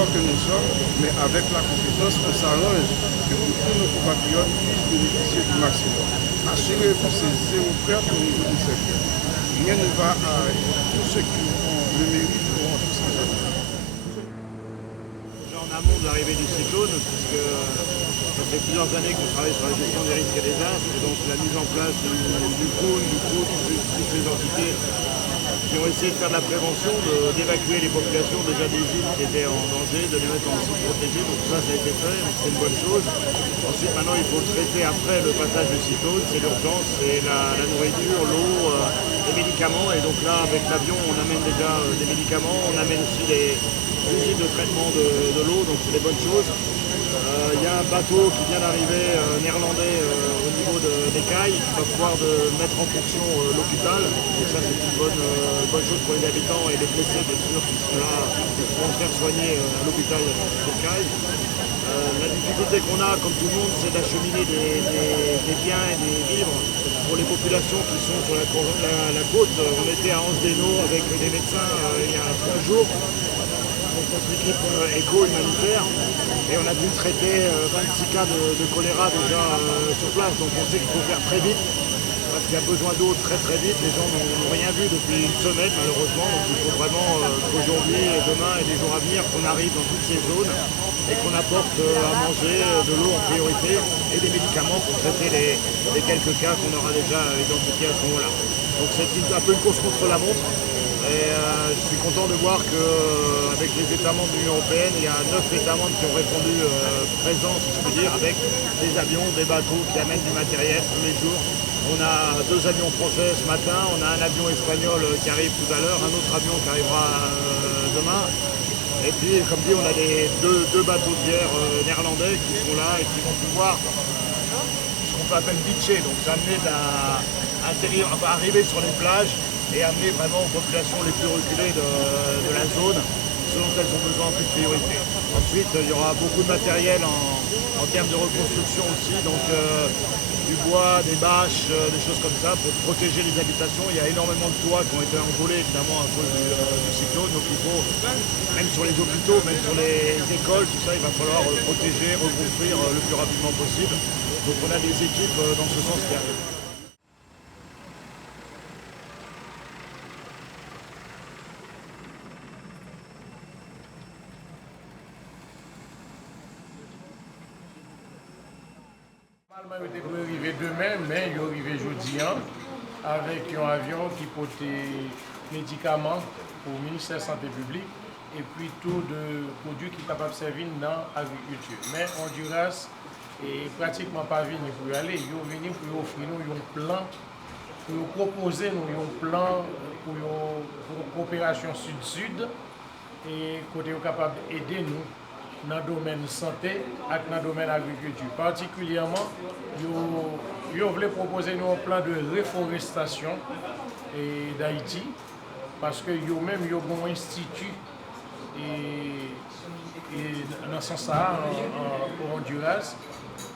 territoire que nous sommes, mais avec la compétence, on s'arrange que pour tous nos compatriotes puissent bénéficier du maximum. Assurez-vous, c'est zéro perte au niveau du secteur. Rien ne va à tous ceux qui ont le mérite auront tous en jardin. En amont de l'arrivée du cyclone, puisque ça fait plusieurs années qu'on travaille sur la gestion des risques et des désastres, et donc la mise en place du COUN, toutes ces entités qui ont essayé de faire de la prévention, d'évacuer les populations déjà des îles qui étaient en danger, de les mettre en site protégé. Donc ça a été fait, donc c'est une bonne chose. Ensuite, maintenant, il faut traiter après le passage du cyclone, c'est l'urgence, c'est la nourriture, l'eau, les médicaments. Et donc là, avec l'avion, on amène déjà des médicaments, on amène aussi des usines de traitement de l'eau, donc c'est des bonnes choses. Il y a un bateau qui vient d'arriver néerlandais au niveau des Cailles qui va pouvoir mettre en fonction l'hôpital. Donc ça c'est une bonne chose pour les habitants et les blessés bien sûr qui sont là pour se faire soigner à l'hôpital des Cailles. La difficulté qu'on a, comme tout le monde, c'est d'acheminer des biens et des vivres pour les populations qui sont sur la côte. On était à Anse-des-Naus avec des médecins il y a 3 jours. Donc notre équipe éco-humanitaire et on a dû traiter 26 cas de choléra déjà sur place. Donc on sait qu'il faut faire très vite parce qu'il y a besoin d'eau très très vite. Les gens n'ont rien vu depuis une semaine malheureusement. Donc il faut vraiment qu'aujourd'hui et demain et les jours à venir qu'on arrive dans toutes ces zones et qu'on apporte à manger de l'eau en priorité et des médicaments pour traiter les quelques cas qu'on aura déjà identifiés à ce moment-là. Donc c'est un peu une course contre la montre. Et je suis content de voir qu'avec les États membres de l'Union Européenne, il y a 9 États membres qui ont répondu présents, si je peux dire, avec des avions, des bateaux qui amènent du matériel tous les jours. On a 2 avions français ce matin, on a un avion espagnol qui arrive tout à l'heure, un autre avion qui arrivera demain. Et puis, comme dit, on a deux bateaux de guerre néerlandais qui sont là et qui vont pouvoir, ce qu'on peut appeler beacher, donc s'amener arriver sur les plages et amener vraiment aux populations les plus reculées de la zone, selon elles ont besoin en plus de priorité. Ensuite, il y aura beaucoup de matériel en termes de reconstruction aussi, donc du bois, des bâches, des choses comme ça pour protéger les habitations. Il y a énormément de toits qui ont été envolés évidemment à cause du cyclone, donc il faut, même sur les hôpitaux, même sur les écoles, tout ça, il va falloir protéger, reconstruire le plus rapidement possible. Donc on a des équipes dans ce sens qui arrivent. Normalement, il était arrivé demain, mais il est arrivé aujourd'hui avec un avion qui portait médicaments pour le ministère de la Santé publique et puis tout de produits qui sont capables de servir dans l'agriculture. Mais Honduras n'est pratiquement pas venu pour y aller. Ils sont venus pour offrir nous un plan, pour proposer nous un plan pour une coopération sud-sud et côté capable d'aider nous dans le domaine santé et dans le domaine agriculture. Particulièrement, ils voulaient proposer nous un plan de réforestation d'Haïti parce que eux-mêmes, ils ont un institut et dans ce sens au Honduras.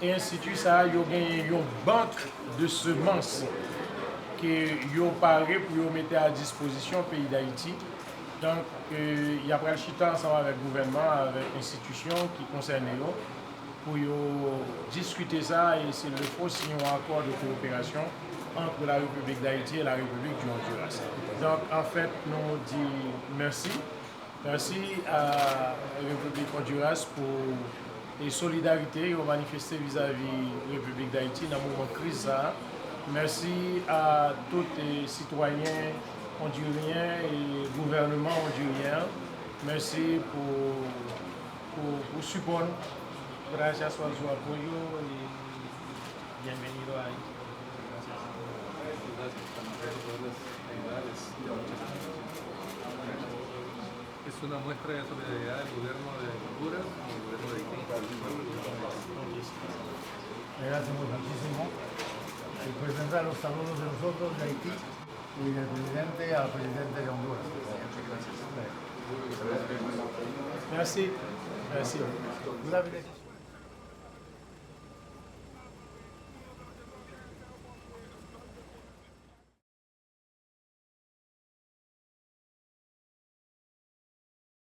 Et l'institut, ça a une banque de semences qu'ils ont paré pour mettre à disposition du pays d'Haïti. Donc, il y a le chita ensemble avec le gouvernement, avec l'institution qui concerne eux, pour discuter ça et s'il le faut, signer un accord de coopération entre la République d'Haïti et la République du Honduras. Donc, en fait, nous disons merci. Merci à la République Honduras pour la solidarité qu'ils ont manifesté vis-à-vis de la République d'Haïti dans le moment de crise. Merci à tous les citoyens honduriens et gouvernement hondurien. Merci pour le support. Gracias por su apoyo y bienvenido a Haití. Es una muestra de solidaridad del gobierno de Honduras y el gobierno de Haití. Le agradecemos muchísimo y presentar los saludos de nosotros de Haití y del presidente al presidente de Honduras. Merci. Merci.